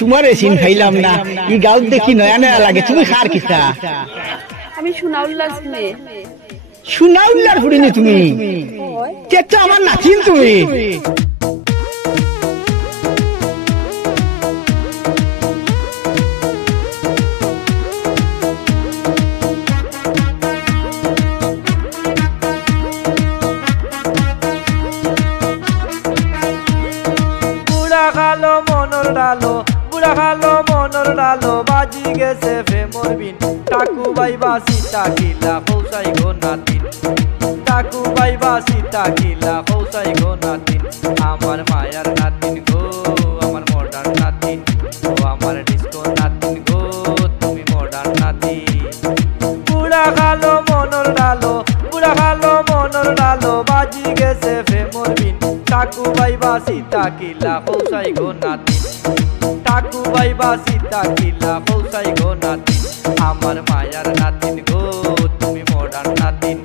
तुम्हारे सीन खाइलाम ना ये गाँव देखी नया नया लागे तुम्हें खार किता আমি সোনাউল্লার শুনে সোনাউল্লার ফুড়িনি তুমি কেটা আমার নাচিন তুমি বুড়া খালো মনর ডালো বুড়া খালো মনর ডালো বাজি গেছে প্রেমর বিন টাকু বাইবা সীতা কিলা পৌঁছাই গো নাতিন টাকু বাইবা সীতা কিলা পৌঁছাই গো নাতিন আমার মায়ার নাতিন গো আমার মডার্ন নাতিন ও আমার ডিস্কো নাতিন গো তুমি মডার্ন নাতিন বুড়া খালো মনর ডালো বুড়া খালো মনর ডালো বাজি গেছে প্রেমর বিন টাকু বাইবা সীতা কিলা পৌঁছাই গো নাতিন টাকু বাইবা সীতা কিলা পৌঁছাই গো নাতিন আমার মায়ার নাতিন গো তুমি মডার্ন নাতিন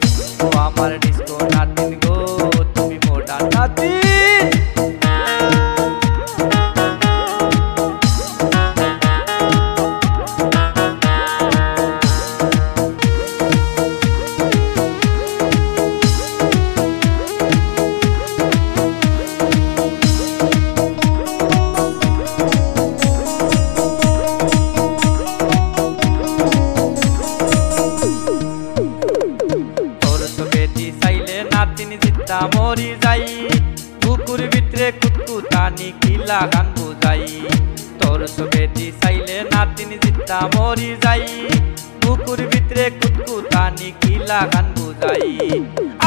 ও আমার ডিস্কো নাতিন গো তুমি মডার্ন নাতিন মরি যাই বুকুর ভিতরে কুতকুতানি কিলা গান বুঝাই তোর চোখেটি চাইলে নাতিন জিতা মরি যাই বুকুর ভিতরে কুতকুতানি কিলা গান বুঝাই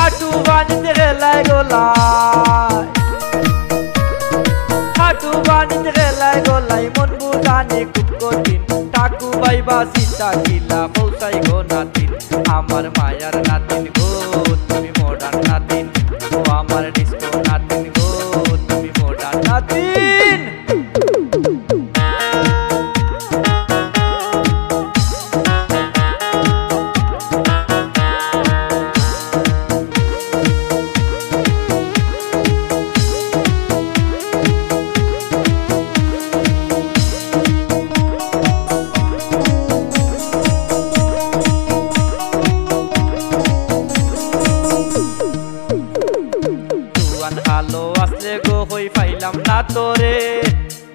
আটু বানিতে গেলাই গোলাই আটু বানিতে গেলাই গোলাই মন বুঝানি খুব কঠিন টাকু বাইবা সীতা কিলা পৌঁছাই গো নাতিন আমার মায়ার নাতিন গো তুমি মডার্ন নাতিন ও আমার ডিস্কো নাতিন গো তুমি মডার্ন নাতিন আলো আসলে গো হই পাইলাম না তোরে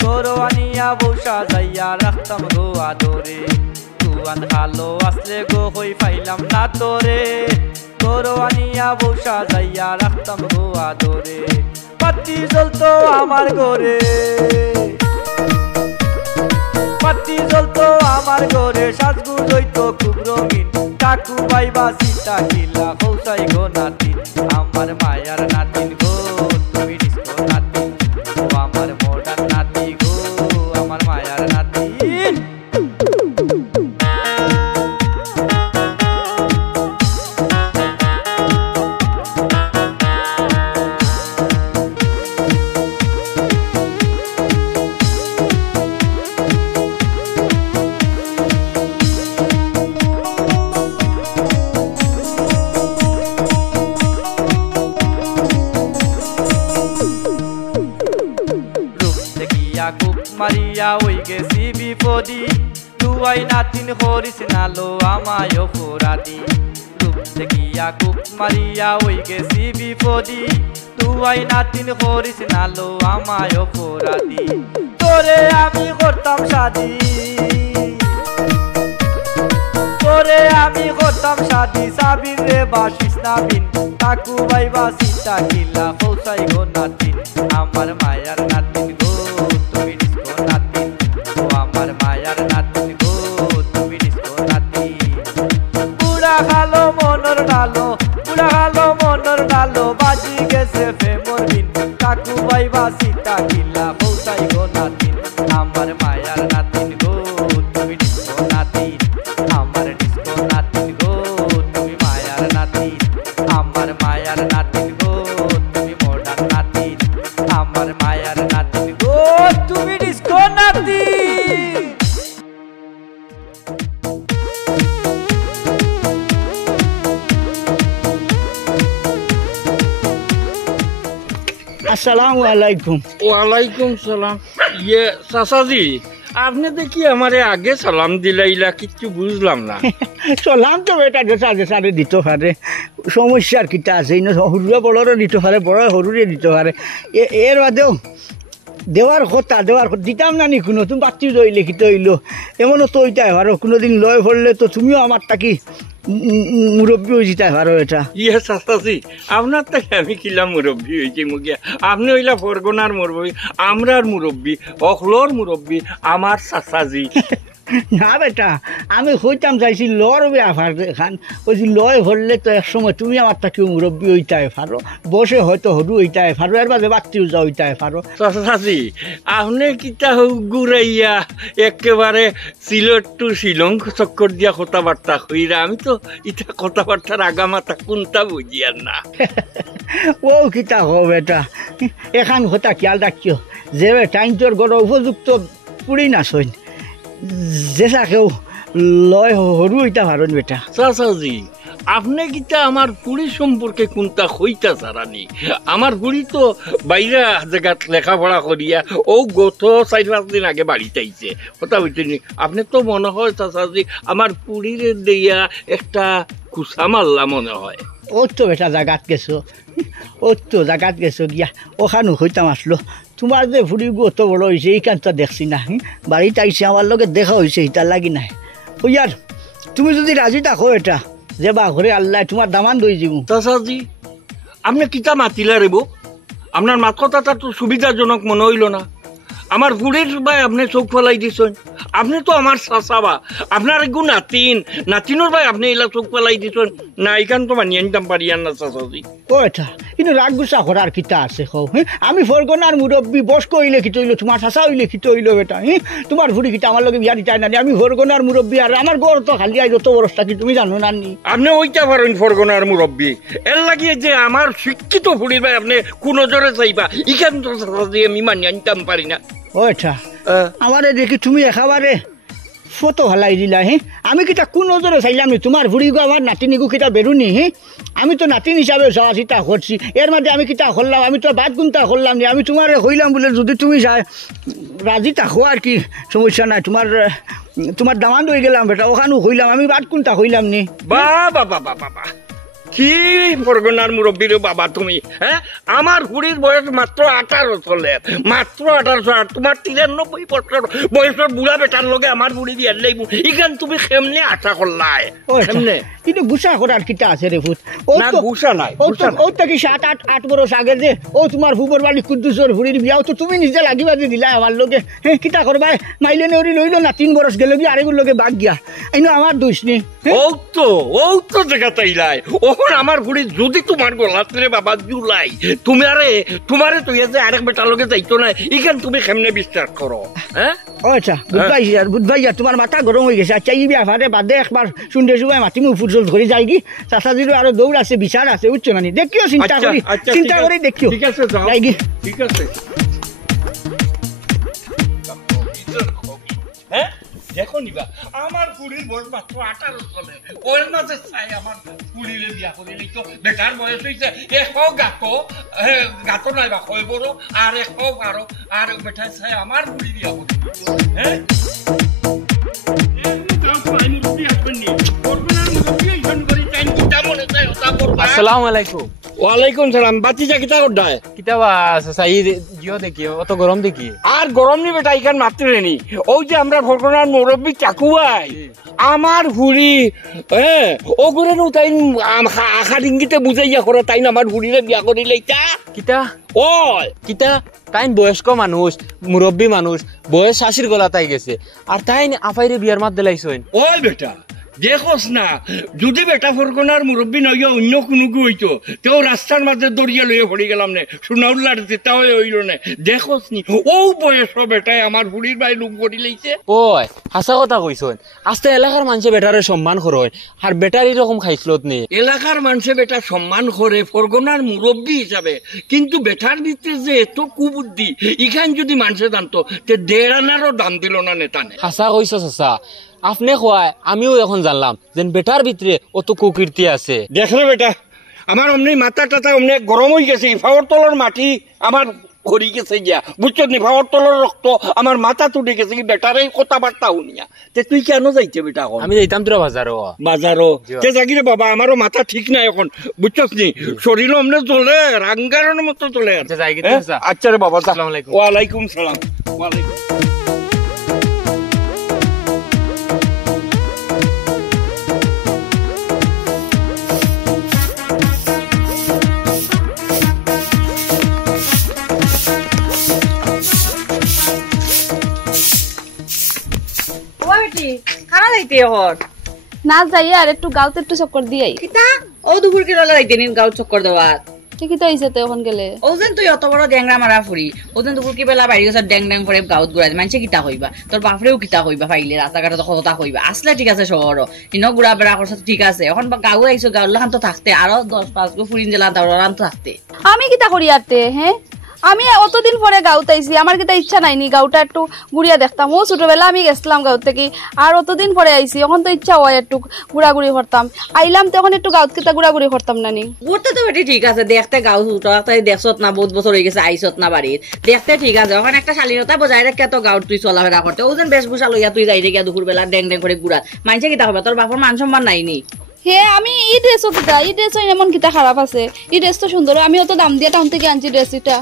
তোরো আনিয়া বসা যাইয়া রাখতাম গো আদরে তুয়ান আলো আসলে গো হই পাইলাম না তোরে তোরো আনিয়া বসা যাইয়া রাখতাম গো আদরে পাতি জ্বলতো আমার ঘরে পাতি জ্বলতো আমার ঘরে সাজগুজ হইতো খুব রঙিন টাকু বাইবা সীতা কিলা পৌঁছাই গো নাতিন আমার মায়ার নাতিন গো তুমি ডিস্কো নাতিন ও আমার মডার্ন নাতি গো আমার মায়ার নাতিন মারিয়া ওই গেছি বিপদি তুই নাতিন করিস নালো আমায় অপরাধী রূপ দেখিয়া কুপ মারিয়া ওই গেছি বিপদি তুই নাতিন করিস নালো আমায় অপরাধী তোরে আমি করতাম শাদি তোরে আমি করতাম শাদি সাবিন রে বাসিস না বিন টাকু বাইবা সীতা কিলা পৌঁছাই গো নাতিন আমার মায়ার নাতিন গো তুমি ডিস্কো নাতিন ও আমার মায়ার নাতিন গো তুমি ডিস্কো নাতিন বুড়া খালো মনর ডালো বুড়া খালো মনর ডালো বাজি গেছে প্রেমর বিন টাকু বাইবা সীতা কিলা পৌঁছাই গো নাতিন আমার মায়ার নাতিন গো তুমি ডিস্কো নাতিন আমার ডিস্কো নাতিন গো তুমি মায়ার নাতিন আমার মায়ার নাতিন গো তুমি আসসালামু আলাইকুম। ওয়ালাইকুম সালাম। ইয়ে চাচাজি, আপনি দেখি আমারে আগে সালাম দিলাইলা, কিচ্ছু বুঝলাম না। সালাম তো বেটা যেটা যেটারে দিতে পারে, সমস্যার কিটা আছে? সরুরে বড়রে দিতে পারে, বড় সরুরে দিতে পারে। এর বাদেও দেওয়ার কথা দিতাম না নি কোনো, তুমি বাচ্চি দইলে কি তৈল এমনও তো ওইটাই পারো। কোনোদিন লয় পড়লে তো তুমিও আমার তাকি মুরব্বী হয়ে যেতে পারো। এটা ইয়ে চাচাজি, আপনার থেকে আমি কিলাম মুরব্বী হয়েছি মুখিয়া, আপনি হইলা ফরগনার মুরব্বী, আমরার মুরব্বী, অখলোর মুরব্বী আমার চাচাজি। না বেটা, আমি হইতাম চাইছি লর ব্যাপার খান, বলছি লয় ভরলে তো এক সময় তুমি আমার তাকে মুরব্বী হইতাই পারো, বসে হয়তো হরু হইতাই পারো, এর বাদে বাচ্চিও যা হইতাই পারো। চাচাজি, আপনি কিতা গুড়াইয়া একেবারে সিলেট টু শিলং চক্কর দিয়া কথাবার্তা কইরা, আমি তো ইটা কথাবার্তার আগামাতা কোনটা বুঝিয়ার না। ও কিতা হো বেটা, এখান কথা খেয়াল রাখিও যে টাইম তোর গড় উপযুক্ত পুরি না সইন, যেসা কেউ লয় হরু হইতা পারন বেটা। চাচাজি, আপনি কিতা আমার পুরী সম্পর্কে কোনটা হইতা সারানি? আমার পুরী তো বাইরে জায়গাত লেখাপড়া করিয়া ও গত 4-5 দিন আগে বাড়িতে আইছে, কথা বুঝছেনি? আপনি তো মনে হয় চাচাজি আমার পুরীর দিয়া একটা কুসা মারলা মনে হয়। ও তো বেটা জাগাত গেছো, ও তো জাগাত গেছো গিয়া ওখানো হইতাম আসলো। তোমার যে ফুড়ি গো অত বড় হয়েছে এইখান তো দেখছি না, বাড়িতে আইসে আমার লগে দেখা হয়েছে, ইটার লাগি নাই। ও ইয়ার তুমি যদি রাজি থাকো এটা যে বা ঘরে আল্লাহ তোমার দামান দই দিব। চাচাজি, আপনি কিতা মাতিলা রেব? আপনার মাত কথাটা তো সুবিধাজনক মনে হইল না। আমার ফুড়ির ভাই আপনি চোখ ফেলাই দিছেন, আপনি তো আমার চাচাবা, আপনার একটু নাতিনোর ভাই আপনি এলা চোখ ফেলাই দিছেন না, এখান তো মানিয়ে নিতাম পারিয়ান না চাচাজি। ও এটা কিন্তু রাগ গুসা করার কিতা আছে কও? আমি ফরগনার মুরব্বী, বস কইলে কি তৈল, তোমার চাচা হইলে কি তৈল বেটা? তোমার ফুড়ি কিতা আমার লগে বিয়া দিতাই না? আমি ফরগনার মুরব্বী, আর আমার গড় তো খালি আই যত বরসটা কি তুমি জানো না নি? আপনি ওইটা পারেন ফরগনার মুরব্বী, এর লাগিয়ে যে আমার শিক্ষিত ফুড়ির ভাই আপনি কোন জোরে চাইবা, এখান তো চাচাজি আমি মানিয়ে নিতাম পারি না। ও এটা আমারে দেখি তুমি একেবারে ফটো হালাই দিলা। আমি কিতা কোন নজরে চাইলাম নি? তোমার ভুড়ি গো আমার নাতিনিগু কিতা বেরুনি? আমি তো নাতিন হিসাবে যাওয়া চিতা করছি, এর মধ্যে আমি কিতা করলাম? আমি তো বাদ গুনতা করলাম নি, আমি তোমার হইলাম বলে যদি তুমি রাজি থাকো আর কি সমস্যা নাই। তোমার দামান হয়ে গেলাম বেটা, ওখানেও হইলাম, আমি বাদ গুনতা হইলাম নি। বাবা কি ফরগনার মুরব্বীর বাবা তুমি? হ্যাঁ, আমার হুড়ির বয়স মাত্র 18 চলে, মাত্র 18। আর তোমার 93 বছর বয়সের বুড়া বেটার লগে আমার বুড়ি দিয়ে লাগব, ইখান তুমি কেমনে আশা করলাই? কেমনে? কিন্তু গুসা করার কিতা আছে রে ভূত? না গুসা নাই, ও তো কি 7-8 বছর আগে যে ও তোমার ফুবর বাড়ি কুদ্দুসর হুড়ির বিয়াও তো তুমি নিজে লাগিবা যে দিলা আমার লগে। কিতা করবা? মাইলে নেওরি লইল না, 3 বছর গেল কি আরেগুর লগে বাগ গিয়া, এই আমার দোষ নেই। ও তো দেখা তাইলাই ওখন আমার বুড়ি যদি তোমার গলাতে বাবা জুলাই তোমারে তুই যে আরেক বেটার লগে যাইতো না, ইখান তুমি কেমনে বিশ্বাস করো? হ্যাঁ আচ্ছা বুধবাইয়া তোমার মাথা গরম হয়ে গেছে। আচ্ছা এই ব্যাপারে বাদে একবার শুনতে সময় মাতিমু ফুটজল ধরে যাই কি, চাচাজিরও আরো দৌড় আছে, বিচার আছে, বুঝছো না? দেখিও চিন্তা করি দেখিও। ঠিক আছে যাই কি? ঠিক আছে। হ্যাঁ দেখো নিবা আমার পুরীর বয়স মাত্র 18 চলে, ওর মাঝে চাই আমার পুরীরে বিয়া করে নিত। বেটার বয়স হয়েছে গাতো নাই বা হয় বড় আর 112, আর বেটার চাই আমার পুরী বিয়া করে। হ্যাঁ আসসালামু আলাইকুম। ওয়ালাইকুম সালাম। বাতিজা কিতা করডায়? কিতাবা সাই জিও দেখি অত গরম দেখি। আর গরম নি বেটা, ইখান মাত্র নি। ওই যে আমরা ফরগনার মুরব্বী চাকুয়াই আমার হুড়ি, হ্যাঁ ওগুলো নো তাই আখার ইঙ্গিতে বুঝাইয়া করে তাই না আমার হুড়িরে বিয়া করিলে ইটা কিতা ওই কিতা তাই বয়স্ক মানুষ, মুরব্বী মানুষ, বয়স 80 গলা তাই গেছে, আর তাই আফাইরে বিয়ার মাত দিলাইছেন। ওই বেটা দেখোস না, যদি বেটা ফরগনার মুরব্বী নইয়া অন্য কোনো হইতো তেও রাস্তার মাঝে দড়িয়া লইয়া পড়ে গেলাম নে, সোনাউল্লার যেটা হইল না। দেখোস নি ও বয়স বেটায় আমার বুড়ির ভাই লুক করি লাইছে। ওই হাসা কথা কইছেন, আস্তে এলাকার মানুষে বেটারে সম্মান করে, আর বেটার এরকম খাইছলত নেই। এলাকার মানুষে বেটা সম্মান করে ফরগনার মুরব্বী হিসাবে, কিন্তু বেটার ভিতরে যে এত কুবুদ্ধি, ইখান যদি মানুষে জানতো তে 1.5 আনারও দাম দিল না নেতানে। হাসা কইছ চাচা, আপনি খোয়ায় আমিও এখন জানলাম যে বেটার ভিতরে অত কুকীর্তি আছে। দেখলে বেটা আমার অমনি মাথা টাথা অমনি গরম হয়ে গেছে ফাওয়ার তলার মাটি আমার খড়ি গেছে গিয়া বুঝছো নি ফাওয়ার তলার রক্ত আমার মাথা তুলে গেছে কি বেটার এই কথাবার্তা শুনিয়া তে তুই কেন যাইতে বেটা এখন আমি যাইতাম তোরা বাজারও বাজারও তে জাগিরে বাবা আমারও মাথা ঠিক নাই এখন বুঝছস নি শরীর অমনে চলে রাঙ্গারের মতো চলে আচ্ছা, যাই গেছে, আচ্ছা। আচ্ছা রে বাবা আসসালামু আলাইকুম। ওয়ালাইকুম সালাম ওয়ালাইকুম খানা যাইতে এখন না যাই আর একটু গাঁওতে একটু চক্কর দিয়াই কিতা ও দুপুর কি রলা যাইতে নিন গাঁও চক্কর দেওয়ার ঠিকই তো হয়েছে তো এখন গেলে ও যেন তুই অত বড় ড্যাংরা মারা ফুরি ও যেন দুপুর কি বেলা বাড়ি গেছে ড্যাং ড্যাং করে গাঁত ঘুরাই মানুষে কিতা হইবা তোর বাপরেও কিতা হইবা পাইলে রাস্তাঘাটে তো কথা হইবা আসলে ঠিক আছে শহর ইনো ঘুরা বেড়া করছে ঠিক আছে এখন গাঁও আইসো গাঁও লাখান তো থাকতে আরো 10-5 গো ফুরিন জেলা তাওরান তো থাকতে আমি কিতা করি আরতে হ্যাঁ আমি অতদিন পরে গাঁওতে আইছি আমার কিতা ইচ্ছা নাইনি গাঁওটা একটু ঘুরিয়া দেখতাম ও ছোটবেলা আমি গেছিলাম গাঁও থেকে আর অতদিন পরে আইছি এখন তো ইচ্ছা হয় একটু ঘুরাঘুরি করতাম আইলাম তখন একটু গাঁত কিতা ঘুরাঘুরি করতাম নানি ঘুরতে তো বেটি ঠিক আছে দেখতে গাঁও তাই দেখছত না বহুত বছর হয়ে গেছে আইসত না বাড়ির দেখতে ঠিক আছে ওখানে একটা শালীনতা বজায় রেখে তো গাঁও তুই চলাফেরা করতে ও যেন বেশভূষা লইয়া তুই যাই রেখে দুপুর বেলা ড্যাং ড্যাং করে ঘুরা মানুষে কিতা হবে তোর বাপর মান সম্মান নাইনি হে আমি এই ড্রেসও কিতা এই ড্রেসও এমন কিতা খারাপ আছে এই ড্রেস তো সুন্দর আমি অত দাম দিয়ে টাউন থেকে আনছি ড্রেস এটা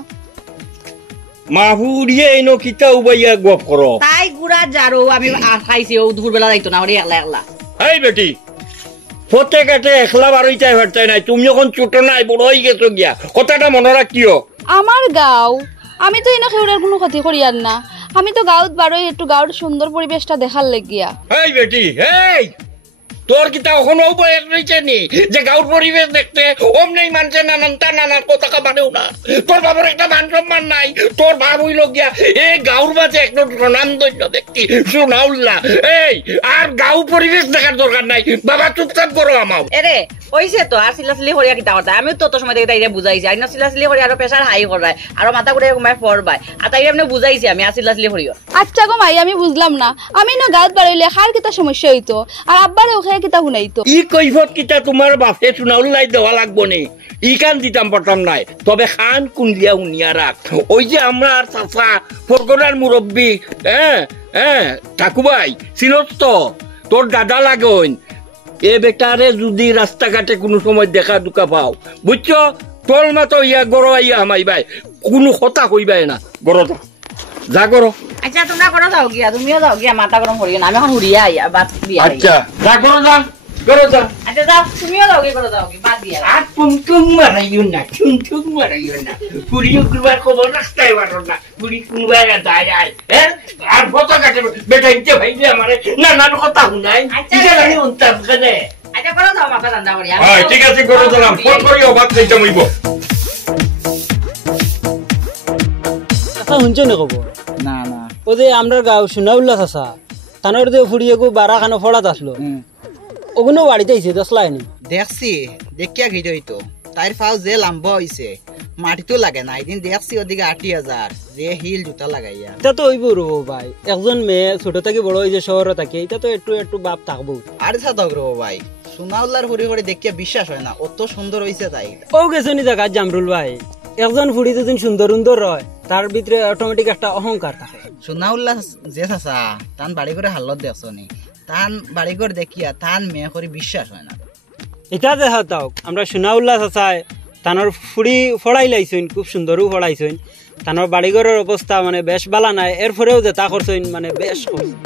মাহুরিয়ে এনো কিতা উবাইয়া গপ করো তাই গুড়া জারো আমি খাইছি ও দুপুর বেলা যাইতো না ওরে একলা একলা এই বেটি ফতে কাটে একলা বারোইটাই ফাটতাই নাই তুমি যখন ছোট নাই বড় হয়ে গেছো গিয়া কথাটা মনে রাখিও আমার গাঁও আমি তো এনে খেউরার কোনো ক্ষতি করি আর না আমি তো গাঁৱত বারোই একটু গাঁৱৰ সুন্দর পরিবেশটা দেখার লাগিয়া এই বেটি এই তোর কিতা এখনো বয়স রয়েছে নি যে গাঁর পরিবেশ দেখতে অমনি মানছে নানান কথা কামানেও না তোর বাবার একটা মান সম্মান নাই তোর বাপ হইল গিয়া এই গাঁর মাঝে একটা প্রণামধন্য দেখতি শোনাউল্লা এই আর গাঁও পরিবেশ দেখার দরকার নাই বাবা চুপচাপ করো আমার এরে ওইছে তো আর সিলাসিলি করিয়া কিতা কথা আমি তো সময় থেকে তাইরে বুঝাইছি আইনা সিলাসিলি করি আরো প্রেসার হাই করায় আরো মাথা ঘুরে ঘুমায় পড়বাই আর তাইরে আমি বুঝাইছি আমি আর সিলাসিলি করিও আচ্ছা গো মাই আমি বুঝলাম না আমি না গাঁৱত বারোইলে খার কিতা সমস্যা হইতো আর আব্বারে ওখানে কিতা শুনাইতো ই কৈফত কিতা তোমার বাপে শোনাউল্লাই দেওয়া লাগবো নি ই কান দিতাম পারতাম নাই তবে খান কুন্দিয়া শুনিয়া রাখ ওই যে আমরা আর চাচা ফরগনার মুরব্বী ঠাকুবাই চিনত তো তোর দাদা লাগন এ বেটারে যদি রাস্তাঘাটে কোনো সময় দেখা দুকা পাও বুঝছো তোর মতো ইয়া গড় ইয়া আমাই ভাই কোনো কথা কইবাই না গড় যা গড় আচ্ছা তোমরা করো যাও গিয়া তুমিও যাও গিয়া মাথা গরম করিও না আমি এখন হুড়িয়া আইয়া বাদ দিয়া আচ্ছা যা গড় যা গড় যা আচ্ছা যাও তুমিও যাও গিয়া করো যাও গিয়া বাদ দিয়া আর টুমটুম মারাইও না টুমটুম মারাইও না পুরিও কুরবার খবর রাস্তায় বাড়ো না পুরি কুরবার যায় আর ফটো কাটে বেটাইতে ভাইলে আমারে নানান কথা শুনাই এটা জানি উন্তাম কেনে আচ্ছা করো যাও মাথা ঠান্ডা করিয়া হয় ঠিক আছে করে দিলাম ফোন করিও বাদ দিতে হইব শুনছো নি খবর না না ও যে আমরা গাঁও শোনা উল্লাস আসা তানোর যে ফুড়িয়ে গো বারা খানো ফড়াত আসলো ওগুলো বাড়িতে আইছে দশলাইনি দেখছি দেখিয়া ঘিরে হইতো তাইর ফাও যে লম্বা হইছে মাটিতো লাগে না এদিন দেখছি ওদিকে 80,000 যে হিল জুতা লাগাইয়া এটা তো ওইব রবো ভাই একজন মেয়ে ছোট থেকে বড় হয়েছে শহরে থাকে এটা তো একটু একটু বাপ থাকবো আর সাদক রো ভাই সোনাউল্লার হুড়ি হুড়ি দেখিয়া বিশ্বাস হয় না অত সুন্দর হইছে তাই ও গেছে নি জায়গা জামরুল ভাই একজন ফুড়ি যদি সুন্দর সুন্দর হয় তার ভিতরে অটোমেটিক একটা অহংকার থাকে সোনাউল্লাহ যে চাচা তান বাড়ি করে হালত দেখছ নি তান বাড়ি করে দেখিয়া তান মেয়ে করে বিশ্বাস হয় না এটা দেখা তাও আমরা শোনা উল্লাস আসায় তানোর ফুড়ি ফড়াই লাইছেন খুব সুন্দরও ফড়াইছেন তানোর বাড়িঘরের অবস্থা মানে বেশ বালা নাই এরপরেও যে তা করছেন মানে বেশ করছেন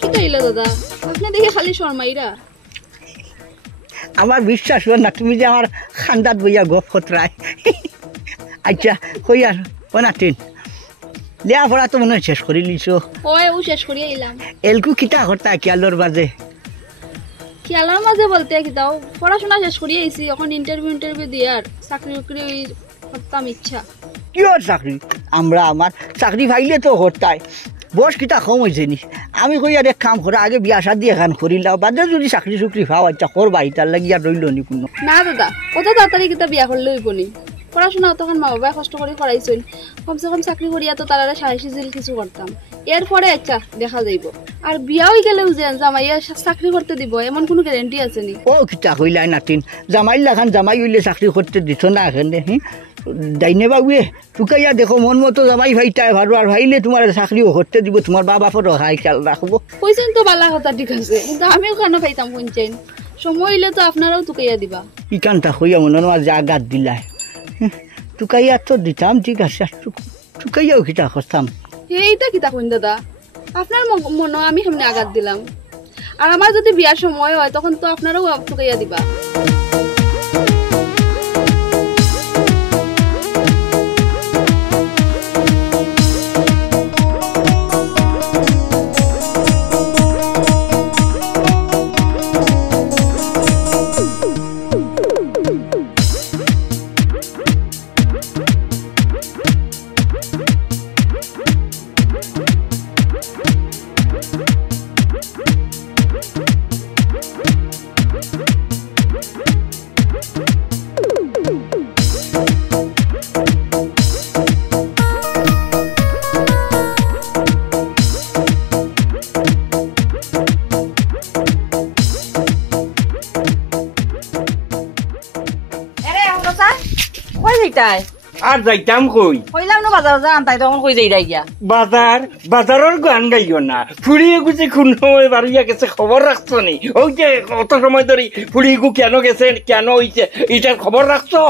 কি কইলা দাদা আপনি দেখে খালি শর্মাইরা আমার বিশ্বাস হয় না তুমি যে আমার খান্দাত বইয়া গপ খতরায় আচ্ছা কই আর ও নাতিন লেয়াপড়া তো মনে হয় শেষ করে লিছো ওই ও শেষ করিয়া এলাম এলকু কিতা করতা কিয়ালোর বাজে খেলার মাঝে বলতে কি দাও পড়াশোনা শেষ করিয়া আইছি এখন ইন্টারভিউ দিয়ে আর চাকরি বাকরি করতাম ইচ্ছা কিয়র চাকরি আমরা আমার চাকরি পাইলে তো হরতাই বস কিতা কম হয়েছে নি আমি কই আর এক কাম করা আগে বিয়া শাদি এখন করিলাম বাদে যদি চাকরি চুকরি পাও আচ্ছা করবা ইটার লাগি আর রইল নি কোনো না দাদা কত তাড়াতাড়ি কিতা বিয়া করলে হইব নি পড়াশোনা তখন মা বাবা কষ্ট করে করাইছেন, কমসে কম চাকরি করিয়া তো তারা সাহসী জিল কিছু করতাম। এরপরে আচ্ছা দেখা যাইব। আর বিয়া হয়ে গেলেও যে জামাইয়া চাকরি করতে দিব এমন কোনো গ্যারেন্টি আছে নি? ও কিতা কইলাই নাতিন, জামাই লাখান জামাই হইলে চাকরি করতে দিত না এখানে। ডাইনে বাবুয়ে টুকাইয়া দেখো মন মতো জামাই ভাইটাই ভালো, আর ভাইলে তোমার চাকরিও করতে দিব, তোমার বাবা পর হাই খেয়াল রাখবো। কইছেন তো বালা কথা ঠিক আছে, কিন্তু আমিও কেন পাইতাম শুনছেন? সময় হইলে তো আপনারাও টুকাইয়া দিবা। ইকানটা হইয়া মনে হয় যে আঘাত দিলাই, টুকাইয়া তো দিতাম ঠিক আছে, টুকাইয়াও কিতা করতাম। এইটা কিতা কইন দাদা, আপনার মনে আমি সামনে আঘাত দিলাম, আর আমার যদি বিয়ার সময় হয় তখন তো আপনারাও টুকাইয়া দিবা। আর যাইতাম কই? কইলাম না বাজার যান, তাই তখন কই যাই গিয়া বাজারের গান গাইও না, ফুড়িয়ে গুছি কোন সময় বাড়িয়া গেছে খবর রাখছো নি? ওই যে অত সময় ধরে ফুড়িগু কেন গেছে কেন হইছে এটার খবর রাখছো?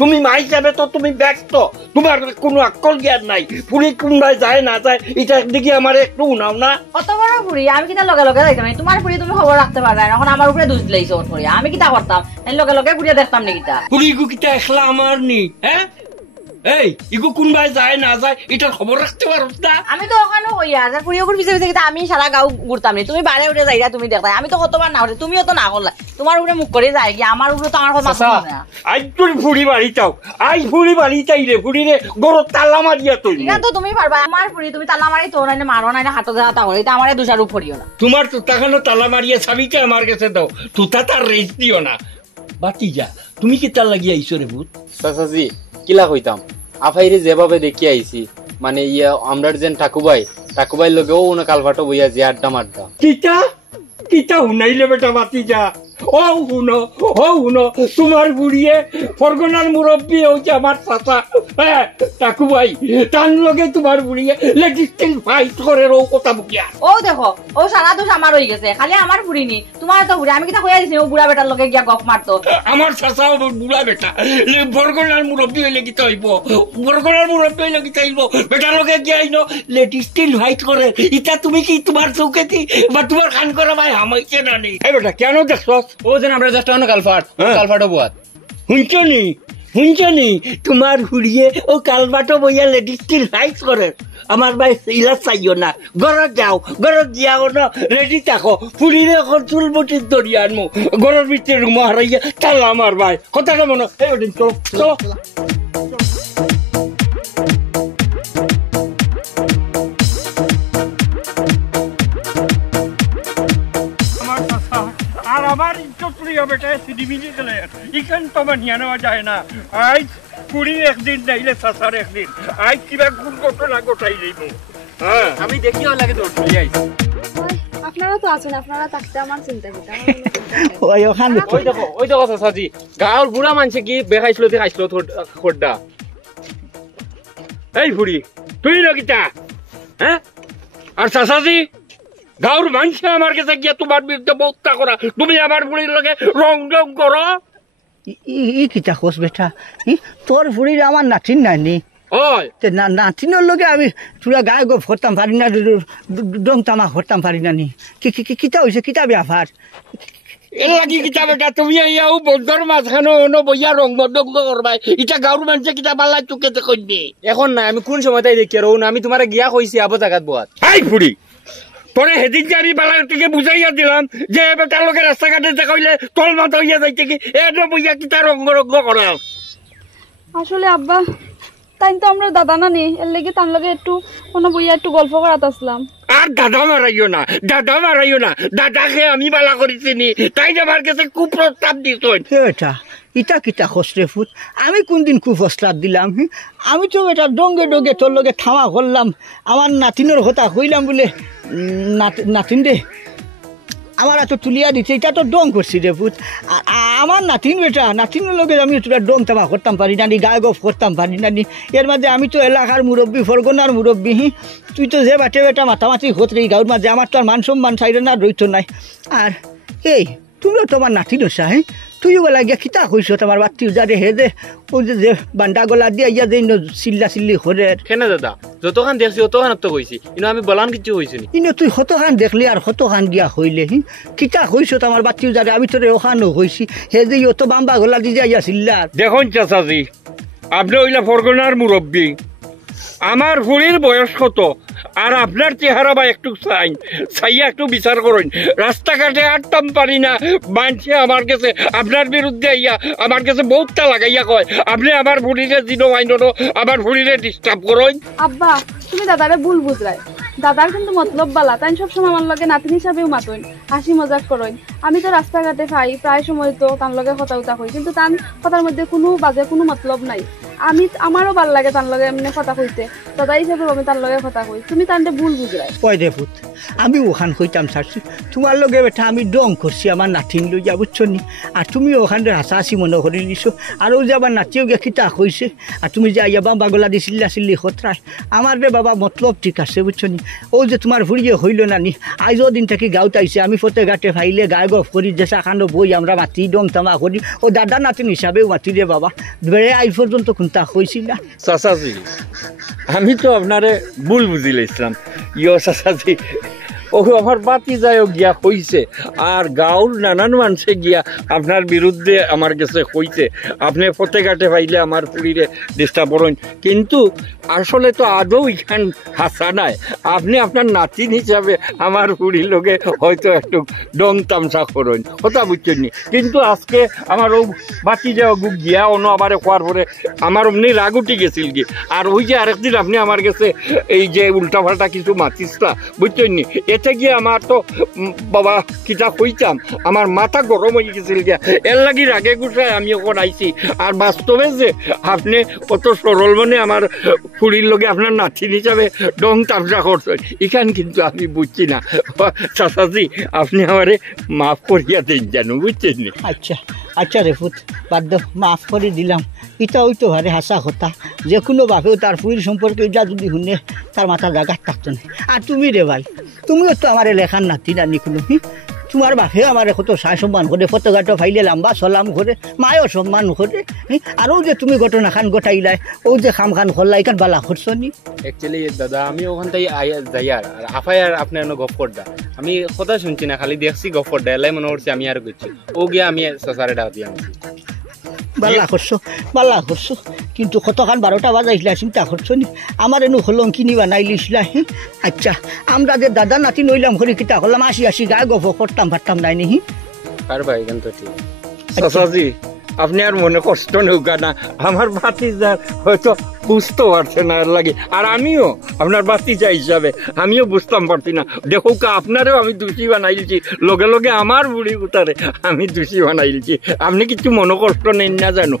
তুমি মা হিসাবে তো তুমি ব্যস্ত, তোমার কোনো আকল জ্ঞান নাই। ফুড়ি কোনবাই যায় না যায় এটার দিকে আমার একটু উনাও না। কত বড় ফুড়ি, আমি কিতা লগে লগে যাইতাম না? তোমার ফুড়ি তুমি খবর রাখতে পারবে না, এখন আমার উপরে দোষ দিলাইছো ফুড়ি। আমি কিতা করতাম? লগে লগে ঘুরিয়ে দেখতাম না কিতা? ফুড়িগু কিতা একলা আমার নি? হ্যাঁ এই ইগু কোনবাই যায় না যায় এটার খবর রাখতে পারো না? আমি তো ওখানে হইয়া যে ফুড়ি ওপর পিছে পিছে আমি সারা গাঁও ঘুরতাম নি, তুমি বাড়ি উঠে যাইরা তুমি দেখতাম। আমি তো কতবার না উঠে, তুমিও তো না করলা। তোমার উপরে মুখ করে যায় কি, আমার উপরে তো আমার কথা শুনে না। আজ তুই ফুড়ি বাড়ি যাও, আজ ফুড়ি বাড়ি চাইলে ফুড়ি রে গরু তালা মারিয়া তুই না তো তুমি পারবা। আমার ফুড়ি তুমি তালা মারি তো না মারো না হাতে হাতা করে, এটা আমার দোষারোপ করিও না। তোমার তুতাখানো তালা মারিয়া চাবিটা আমার কাছে দাও, তুতা তার রেস দিও না। বাতি যা, তুমি কি তার লাগিয়ে আইসো রে ভূত? চাচাজি কিলা কইতাম, আফাইরে যেভাবে দেখি আইছি, মানে ইয়া আমরার যেন ঠাকুবাই লগেও উনি কালভাটো বইয়া যে আড্ডা মাড্ডা। কিতা কিতা হুনাইলে বেটা বাতি যা। ও হুনো তোমার বুড়িয়ে ফরগনার মুরব্বী হচ্ছে আমার চাচা, হ্যাঁ ঠাকুবাই, তার লগে তোমার বুড়িয়ে লেডিস্টিল ফাইট করে ও কথা বুকিয়া। ও দেখো, ও সারা দোষ আমার হয়ে গেছে, খালি আমার বুড়ি নি, তোমার তো বুড়ি। আমি কিতা কইয়া দিছি ও বুড়া বেটার লগে গিয়া গপ মারতো। আমার চাচা বুড়া বেটা বরগনার মুরব্বী হইলে কিতা হইব? বরগনার মুরব্বী হইলে কিতা হইব? বেটার লগে গিয়া আইনো লেডিস্টিল ফাইট করে। ইটা তুমি কি তোমার চৌকেতি বা তোমার খান করা ভাই হামাইছে না নি? এই বেটা কেন দেখছ? ও যেন আমরা জাস্ট কালভাটো বুয়াত শুনছনি তোমার হুড়িয়ে ও কালবাটো বইয়া লেডিস্টিল ফাইট করে। আমার ভাই ইলা চাইও না, ঘরত যাও, ঘরত যাও না, রেডি থাকো। ফুড়িরে এখন চুল বটির দরিয়া আনমো, ঘরের ভিতরে রুম হারাইয়া তাহলে আমার ভাই কথাটা মনে। এই বেটা চলো চলো। আর আমার ইজ্জত প্রিয় বেটা সিডিমিলি গেলে ইখান তো মানিয়া নেওয়া যায় না। আজ কুড়ির একদিন নাইলে চাচার একদিন, আজ কিবা কোন ঘটনা ঘটাই যাইব। হ্যাঁ আমি দেখি ওর লাগে দৌড় চলে আইছি। আপনারা তো আছেন, আপনারা থাকতে আমার চিন্তা কিতা? ওই দেখো চাচাজি, গাঁৱৰ বুঢ়া মানুহে কি বেখাইছিল খাইছিল খোদ্দা। এই ফুড়ি তুই নকিতা, হ্যাঁ? আর চাচাজি গাঁৱৰ মানুষে আমার কাছে গিয়া তোমার বিরুদ্ধে বক্তা করা, তুমি আমার বুড়ির লগে রং করো। ই কিতা খোঁজ বেটা, তোর ফুড়ির আমার নাতিন নানি, নাতিনের লগে আমি তোরা গায়ে গো ভরতাম পারি না, দম তামা ভরতাম পারি না নি? কিতা হয়েছে, কিতা ব্যাপার? এর লাগি কিতা বেটা তুমি আইয়াও বন্ধর মাঝখানে বইয়া রং বন্ধ করবাই, এটা গাঁৱৰ মানুষে কিতা বালা চুকে দেখি। এখন না আমি কোন সময় তাই দেখি আর আমি তোমার গিয়া কইছি আবো জায়গাত বোয়াত। হাই ফুড়ি তোরে সেদিন যে আমি বালার থেকে বুঝাইয়া দিলাম যে বেটার লোকের রাস্তাঘাটে দেখাইলে তল মাথা হইয়া যাইতে কি এনে বইয়া কিতা রঙ্গ করা। আসলে আব্বা তাই তো আমরা দাদা না নি, এর লেগে তার লগে একটু কোনো বইয়া একটু গল্প করাতে আসলাম। আর দাদা মারাইও না, দাদাকে আমি বালা করেছি নি, তাই আমার কাছে কুপ্রস্তাব দিত। এটা ইটা কিতা খসরে ফুট আমি কোনদিন কুফসলাত দিলাম আমি তো এটা ডঙ্গে ডঙ্গে তোর লগে থামা করলাম আমার নাতিনের কথা কইলাম বলে নাতিন রে আমার এত তুলিয়া দিচ্ছে এটা তো ডং করছি রে ফুট আমার নাতিন বেটা নাতিনের লগে আমি তোরা ডং তামা করতাম পারি না নি গায়ে গফ করতাম পারি না নি এর মাঝে আমি তো এলাকার মুরব্বী ফরগনার মুরব্বী তুই তো যে বাটে বেটা মাথামাতি হত রে গাঁর মাঝে আমার তো আর মান সম্মান চাইরে না রইতো নাই আর এই তুমিও তোমার নাতিন হসা তুইও বলা গিয়া খিতা কইস তোমার বাতি উজারে হে দে ও যে বান্ডা গলা দিয়া ইয়া যে চিল্লা চিল্লি করে কেন দাদা যতখান দেখছি অতখান তো কইছি কিন্তু আমি বলান কিছু হইছি নি ইনো তুই কতখান দেখলি আর কতখান গিয়া হইলে কিতা কইস তোমার বাতি উজারে আমি তোরে ওখানো হইছি হে যে অত বাম্বা গলা দিয়ে ইয়া চিল্লা দেখুন চাচাজি আপনি ওইলা ফরগনার মুরব্বী আমার ফুরির বয়স কত আর আপনার চেহারা বা একটু চাইয়া একটু বিচার করুন রাস্তাঘাটে আটতাম পারি না মানছে আমার কাছে আপনার বিরুদ্ধে ইয়া আমার কাছে বহুতটা লাগাইয়া কয় আপনি আমার ফুরিরে জিনো মাইনো আমার ফুরিরে ডিস্টার্ব করুন আব্বা তুমি দাদারে ভুল বুঝলাই দাদার কিন্তু মতলব বালা তাই সবসময় আমার লগে নাতিন হিসাবেও মাতইন হাসি মজাক করইন আমি তো রাস্তাঘাটে পাই প্রায় সময় তো তার লগে কথা উতা কই কিন্তু তার কথার মধ্যে কোনো বাজে কোনো মতলব নাই আমি আমারও ভাল লাগে তার লগে এমনি কথা কইতে দাদা হিসাবে আমি তার লগে কথা কই তুমি তানতে ভুল বুঝলাই কয় দে ফুট আমি ওখান কইতাম ছাড়ছি তোমার লগে বেটা আমি ডং করছি আমার নাতিন লইয়া বুঝছো নি আর তুমি ওখানে হাসাহাসি মনে করে নিছো আর ও যে আবার নাতিও গিয়ে খিতা কইছে আর তুমি যে আইয়া বাবা গলা দি চিল্লা চিল্লি খতরায় আমার রে বাবা মতলব ঠিক আছে বুঝছো নি ও যে তোমার ভুড়িয়ে হইল না নি আজও দিন থেকে গাঁত আইছে আমি ফতে ঘাটে ফাইলে গায়ে গফ করি যে চাখানো বই আমরা মাতি ডং তামা করি ও দাদা নাতিন হিসাবেও মাতি রে বাবা বেড়ে আই পর্যন্ত কোনটা কইছি না চাচাজি আমি তো আপনারে ভুল বুঝিলাম চাচাজি ও আমার বাতি যায় গিয়া কইছে আর গাঁর নানান মানুষে গিয়া আপনার বিরুদ্ধে আমার কাছে কইছে আপনি ফতে ঘাটে পাইলে আমার পুরীরে ডিস্টার্ব করেন কিন্তু আসলে তো আদৌ এখান হাসা নাই আপনি আপনার নাতিন হিসাবে আমার পুরীর লোকে হয়তো একটু ডং তামসা করেন কথা বুঝছেন নি কিন্তু আজকে আমার ও বাতি যাওয়া গুপ গিয়া অন্য আবার খোয়ার পরে আমার অমনি রাগ উঠে গেছিল কি আর ওই যে আরেকদিন আপনি আমার কাছে এই যে উল্টা পাল্টা কিছু মাতিসলা বুঝছেন নি এতে গিয়ে আমার তো বাবা কিতা কইতাম আমার মাথা গরম হয়ে গেছিল গিয়া এর লাগি রাগে গুছায় আমি ওখান আইছি আর বাস্তবে যে আপনি কত সরল মনে আমার ফুরির লগে আপনার নাতিন হিসাবে ডং তামসা করছেন এখান কিন্তু আমি বুঝছি না চাচাজি আপনি আমারে মাফ করিয়া দেন জানো বুঝছেন নি আচ্ছা আচ্ছা রে ফুট বাধ্য মাফ করে দিলাম এটা ওই তো হারে হাসা কথা যে কোনো বাপেও তার ফুরির সম্পর্কে যা যদি শুনে তার মাথা জায়গায় থাকতো না আর তুমি রে ভাই তুমিও তো আমার লেখার নাতি নানি কোনো তোমার বাপে আমার কত সায় সম্মান করে ফটোঘাটো ফাইলে লম্বা সলাম করে মায়ও সম্মান করে আরও যে তুমি ঘটনাখান গোটাইলাই ও যে খাম খান করলাই কান বালা করছো নি অ্যাকচুয়ালি দাদা আমি ওখান থেকে যাই আর আফাই আর আপনার গপ করদা আমি কথা শুনছি না খালি দেখছি গপ করদা এলাই মনে করছি আমি আর করছি ও গিয়া আমি সসারে ডাক দিয়ে আনছি বালা করছো কিন্তু কতখান 12টা বাজাইছিলা চিন্তা করছো নি আমার এনু হলং কিনি বানাইলিছিলা আচ্ছা আমরা যে দাদা নাতি নইলাম ঘরে কিতা করলাম আসি আসি গায়ে গপ করতাম পারতাম নাই নি আর ভাই কেন তো ঠিক চাচাজি আপনি আর মনে কষ্ট নৌকা না আমার ভাতিজার হয়তো বুঝতে পারছে না এর লাগে আর আমিও আপনার ভাতিজা হিসাবে আমিও বুঝতাম পারছি না দেখো আপনারও আমি দোষী বানাইছি লগে লগে আমার বুড়ি উতারে আমি দোষী বানাইছি আপনি কিছু মনে কষ্ট নেন না জানো